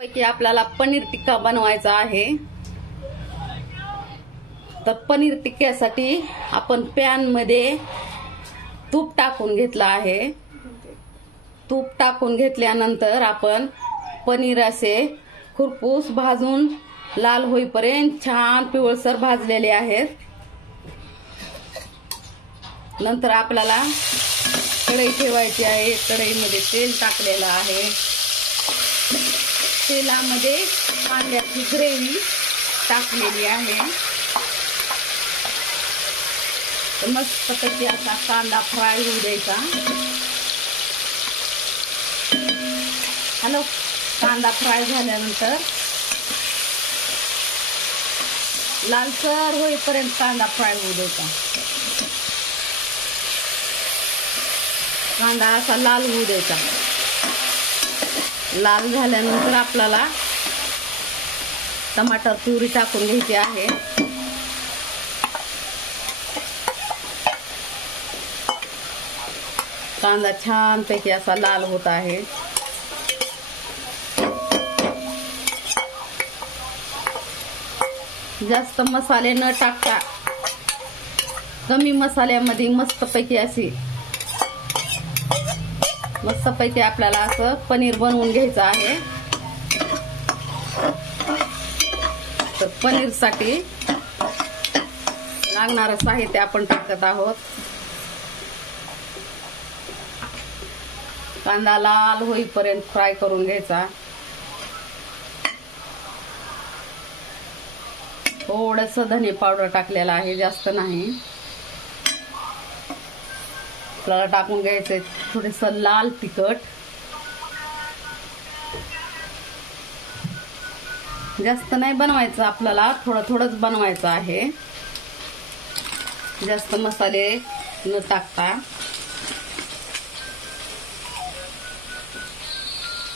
पैकी आपल्याला पनीर टिक्का बनवायचा आहे। तर पनीर टिक्क्यासाठी आपण पॅन मध्ये तूप टाकून घेतलं आहे। तूप टाकून घेतल्यानंतर आपण पनीर असे खुरपूस भाजून लाल होईपर्यंत छान पिवळसर भाजलेले आहेत। नंतर आपल्याला कढई ठेवायची आहे। कढईमध्ये तेल टाकलेलं आहे। तेलामध्ये कांद्याची ग्रेव्ही टाकलेली आहे। मस्तपैकी असा कांदा फ्राय होऊ द्यायचा। कांदा फ्राय झाल्यानंतर लालसर होईपर्यंत कांदा फ्राय होऊ द्यायचा। कांदा असा लाल होऊ द्यायचा। लाल झाल्यानंतर आपल्याला टमाटर प्युरी टाकून घ्यायची आहे। कांदा छान पैकी असा लाल होत आहे। जास्त मसाले न टाकता कमी मसाल्यामध्ये मस्तपैकी आपल्याला असं पनीर बनवून घ्यायचं आहे। तर पनीर साठी लागणारं साहित्य आपण टाकत आहोत। कांदा लाल होईपर्यंत फ्राय करून घ्यायचा। थोडंसं धने पावडर टाकलेला आहे, जास्त नाही। आपल्याला टाकून घ्यायचंय थोडंसं लाल तिखट। जास्त नाही बनवायचं आपल्याला, थोडंच बनवायचं आहे। जास्त मसाले न टाकता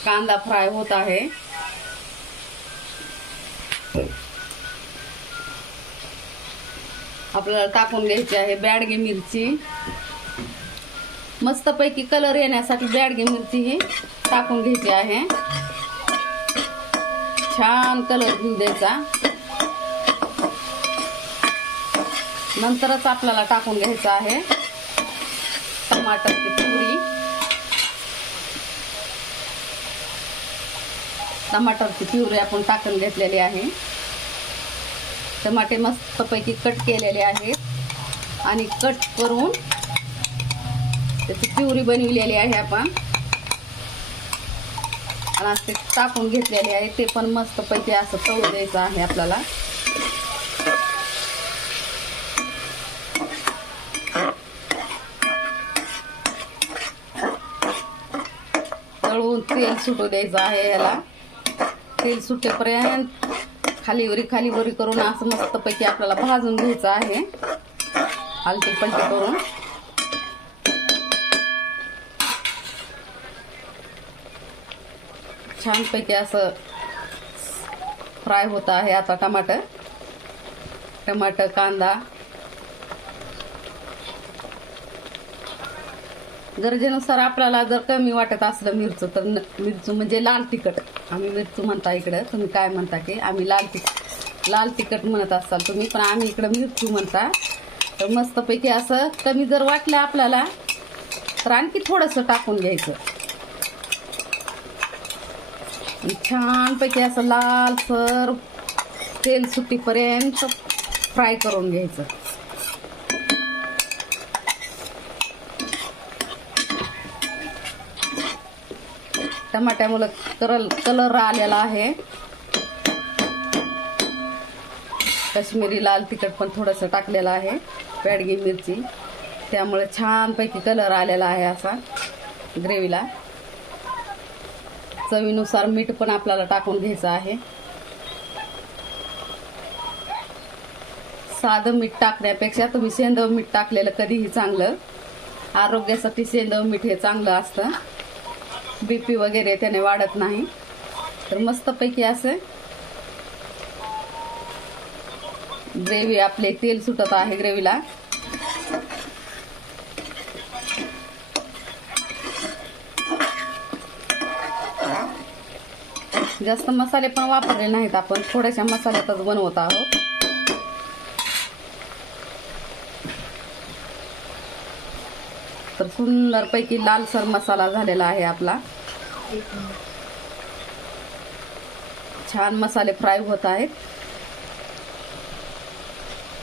कांदा फ्राय होत आहे। आपल्याला टाकून घ्यायची आहे बॅडगी मिरची। मस्तपैकी कलर येण्यासाठी बॅडगी मिरची ही टाकून घ्यायची आहे। छान कलर घेऊ द्यायचा। नंतरच आपल्याला टाकून घ्यायचं आहे टमाटरची प्युरी। टमाटरची प्युरी आपण टाकून घेतलेली आहे। टमाटे मस्तपैकी कट केलेले आहेत आणि कट करून त्याची प्युरी बनवलेली आहे आपण आणि ते टाकून घेतलेले आहे। ते पण मस्तपैकी असं तळू द्यायचं आहे आपल्याला। तळून तेल सुटू द्यायचं आहे। याला तेल सुटेपर्यंत खालीवरी करून असं मस्तपैकी आपल्याला भाजून घ्यायचं आहे, आलटी पलटी करून। छानपैकी असं फ्राय होत आहे। आता टमाटर कांदा गरजेनुसार आपल्याला जर कमी वाटत असलं मिरचं तर मिरचू म्हणजे लाल तिखट, आम्ही मिरचू म्हणता इकडे, तुम्ही काय म्हणता की आम्ही लाल तिखट म्हणत असाल तुम्ही, पण आम्ही इकडे मिरचू म्हणता। तर मस्तपैकी असं कमी जर वाटलं आपल्याला तर आणखी थोडंसं टाकून घ्यायचं। छानपैकी असं लालसर तेल सुटीपर्यंत फ्राय करून घ्यायचं। टमाट्यामुळे कलर आलेला आहे। काश्मीरी लाल तिखट पण थोडंसं टाकलेलं आहे, बॅडगी मिरची, त्यामुळे छानपैकी कलर आलेला आहे असा ग्रेव्हीला। चवीनुसार मीठ पण आपल्याला टाकून घ्यायचं आहे। साधं मीठ टाकण्यापेक्षा तुम्ही सेंधव मीठ टाकलेलं कधीही चांगलं। आरोग्यासाठी सेंधव मीठ हे चांगलं असतं, बीपी वगैरे त्याने वाढत नाही। तर मस्तपैकी असं ग्रेव्ही आपले तेल सुटत आहे ग्रेव्हीला। जास्त मसाले पण वापरले नाहीत, आपण थोड्याशा मसाल्यातच बनवत आहोत. तर सुंदरपैकी लालसर मसाला झालेला आहे आपला. छान मसाले फ्राय होत आहेत.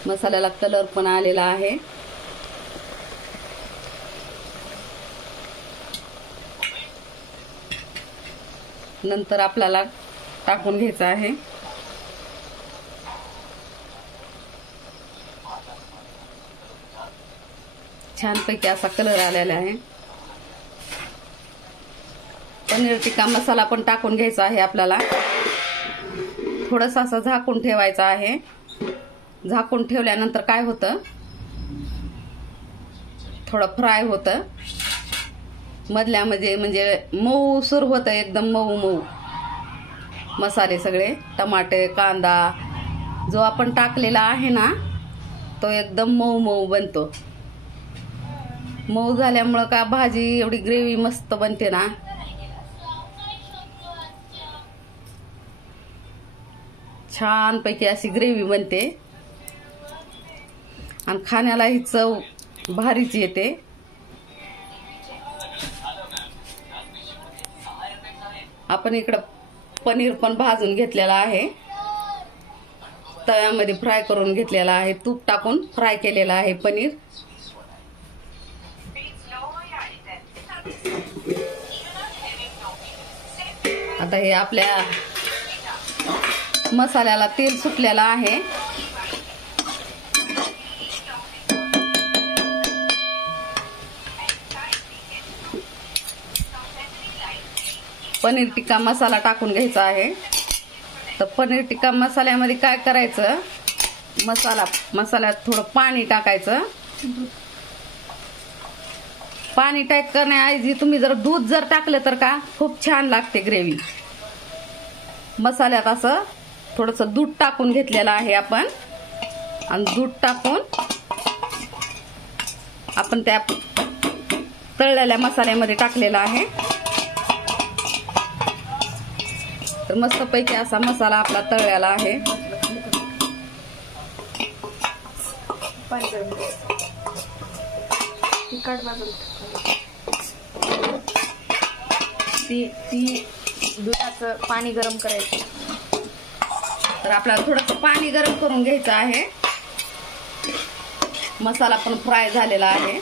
मसाल्याला कलर पण आलेला आहे. नंतर आपल्याला टाकून घ्यायचं आहे छानपैकी असा कलर आलेला आहे. पनीर टिक्का मसाला पण टाकून घ्यायचा आहे आपल्याला. थोडंसं असं झाकून ठेवायचं आहे. झाकून ठेवल्यानंतर काय होतं, थोडं फ्राय होतं मधल्यामध्ये, म्हणजे मऊ सुर होतं, एकदम मऊ मऊ. मसाले सगळे टमाटे कांदा जो आपण टाकलेला आहे ना तो एकदम मऊ मऊ बनतो. मऊ झाल्यामुळं का भाजी एवढी ग्रेव्ही मस्त बनते ना. छान पैकी अशी ग्रेव्ही बनते आणि खाण्याला ही चव भारीच येते. आपण इकडं पनीर पण भाजून घेतलेला आहे, तव्यामध्ये फ्राय करून घेतलेला आहे, तूप टाकून फ्राय केलेला आहे पनीर. आता हे आपल्या मसाल्याला तेल सुटलेलं आहे. पनीर टिक्का मसाला टाकून घ्यायचा आहे. तर पनीर टिक्का मसाल्यामध्ये काय करायचं, मसाल्यात थोडं पाणी टाकायचं. पाणी टाक करण्याऐवजी तुम्ही जर दूध जर टाकलं तर का खूप छान लागते ग्रेव्ही. मसाल्यात असं थोडंसं दूध टाकून घेतलेलं आहे आपण, आणि दूध टाकून आपण त्या तळलेल्या मसाल्यामध्ये टाकलेला आहे. तर मस्तपैकी असा मसाला आपला तळलेला आहे. ती दुधाचं पाणी गरम करायचं. तर आपल्याला थोडंसं पाणी गरम करून घ्यायचं आहे. मसाला पण फ्राय झालेला आहे.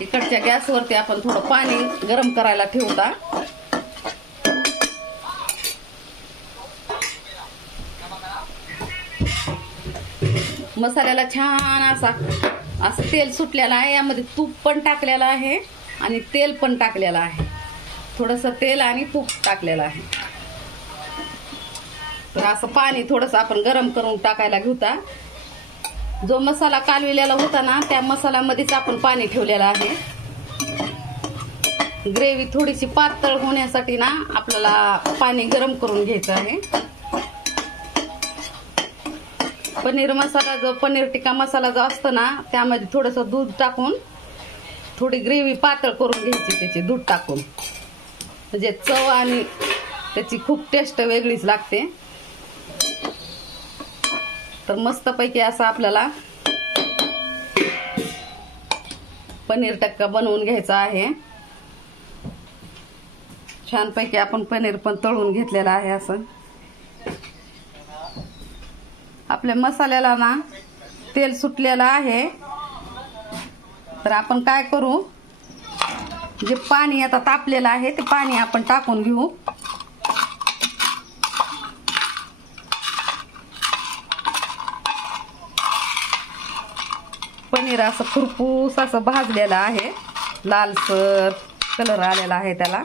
इकडच्या गॅसवरती आपण थोडं पाणी गरम करायला ठेवता. मसाल्याला छान असं तेल सुटलेलं आहे. यामध्ये तूप पण टाकलेलं आहे आणि तेल पण टाकलेलं आहे. थोडंसं तेल आणि तूप टाकलेलं आहे. तर असं पाणी थोडंसं आपण गरम करून टाकायला घेऊता. जो मसाला कालविलेला होता ना त्या मसाल्यामध्येच आपण पाणी ठेवलेलं आहे. ग्रेव्ही थोडीशी पातळ होण्यासाठी ना आपल्याला पाणी गरम करून घ्यायचं आहे. पनीर टिक्का मसाला जो असतो ना त्यामध्ये थोडंसं दूध टाकून थोडी ग्रेव्ही पातळ करून घ्यायची, त्याची दूध टाकून. म्हणजे चव आणि त्याची खूप टेस्ट वेगळीच लागते. तर मस्तपैकी असं आपल्याला पनीर टिक्का बनवून घ्यायचा आहे. छानपैकी आपण पनीर पण तळून घेतलेलं आहे. असं आपल्या मसाल्याला ना तेल सुटलेलं आहे. तर आपण काय करू, जे पाणी आता तापलेलं आहे ते पाणी आपण टाकून घेऊ. पनीर असं खुरपूस असं भाजलेलं आहे, लालसर कलर आलेला आहे त्याला.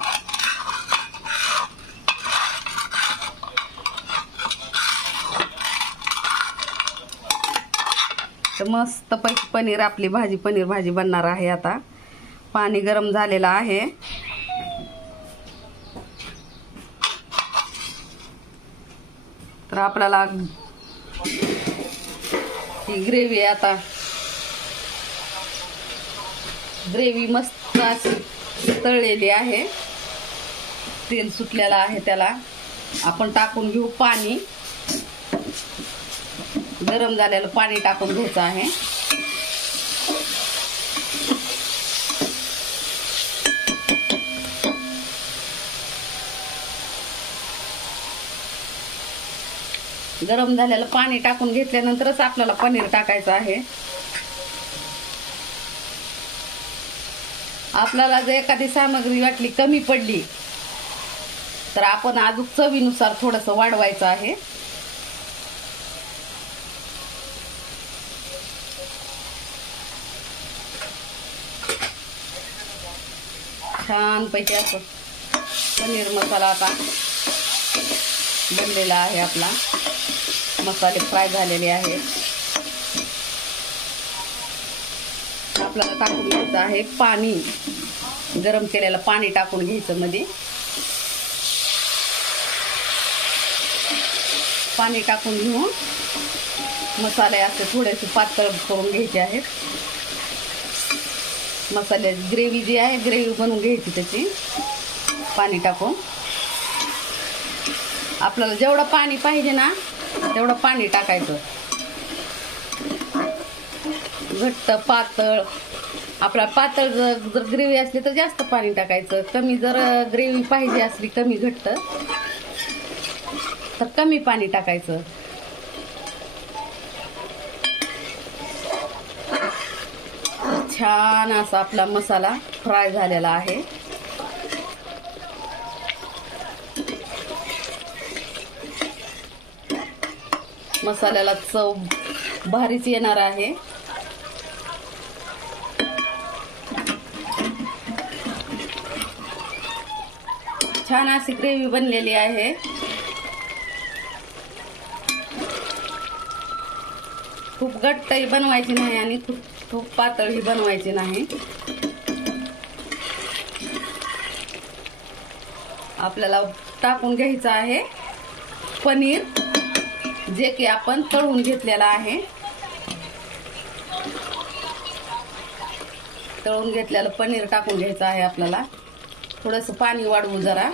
तर मस्त पैकी पनीर आपली पनीर भाजी बनणार आहे. आता पाणी गरम झालेलं आहे. तर आपल्याला ही ग्रेव्ही आता ग्रेव्ही मस्त अशी तळलेली आहे. तेल सुटलेलं आहे त्याला आपण टाकून घेऊ पाणी. गरम झालेलं पाणी टाकून घ्यायचं आहे. गरम झालेलं पाणी टाकून घेतल्यानंतरच आपल्याला पनीर टाकायचं आहे. आपल्याला जर एखादी सामग्री वाटली कमी पडली तर आपण अजून चवीनुसार थोडंसं वाढवायचं आहे. छानपैकी असं पनीर मसाला आता बनलेला आहे. आपला मसाले फ्राय झालेले आहेत. आपल्याला टाकून घ्यायचं आहे पाणी. गरम केलेलं पाणी टाकून घ्यायचं मध्ये. पाणी टाकून घेऊन मसाले असे थोडेसे पातळ करून घ्यायचे आहेत. मसाल्याची ग्रेव्ही जी आहे ग्रेव्ही बनवून घ्यायची त्याची पाणी टाकून. आपल्याला जेवढं पाणी पाहिजे ना तेवढं पाणी टाकायचं. घट्ट पातळ आपल्याला पातळ जर ग्रेव्ही असली तर जास्त पाणी टाकायचं. कमी जर ग्रेव्ही पाहिजे असली कमी घट्ट तर कमी पाणी टाकायचं. छान असा आपला मसाला फ्राय झालेला आहे. मसाल्याला चव भारीच येणार आहे. छान अशी ग्रेव्ही बनलेली आहे. खूप घट्टही बनवायची नाही आणि खूप पातळही बनवायची नाही. आपल्याला टाकून घ्यायचं आहे पनीर जे की आपण तळून घेतलेला आहे. तळून घेतलेलं पनीर टाकून घ्यायचं आहे. आपल्याला थोडंसं पाणी वाढवू जरा.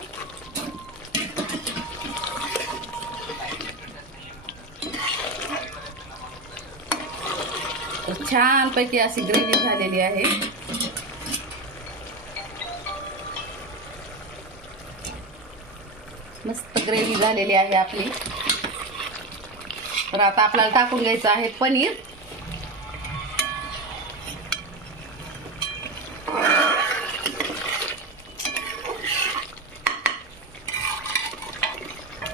छान पैकी अशी ग्रेव्ही झालेली आहे. मस्त ग्रेव्ही झालेली आहे आपली. तर आता आपल्याला टाकून घ्यायचं आहे पनीर.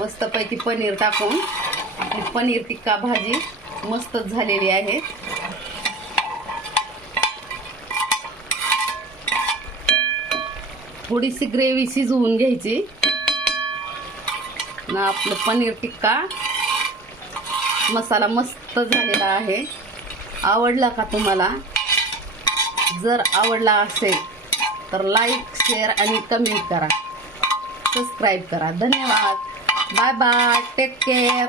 मस्त पैकी पनीर टाकून आपली पनीर टिक्का भाजी मस्तच झालेली आहे. थोडीशी ग्रेव्ही शिजवून घ्यायची ना. आपलं पनीर टिक्का मसाला मस्त झालेला आहे. आवडला का तुम्हाला? जर आवडला असेल तर लाईक शेअर आणि कमेंट करा. सबस्क्राईब करा. धन्यवाद. Bye bye. Take care.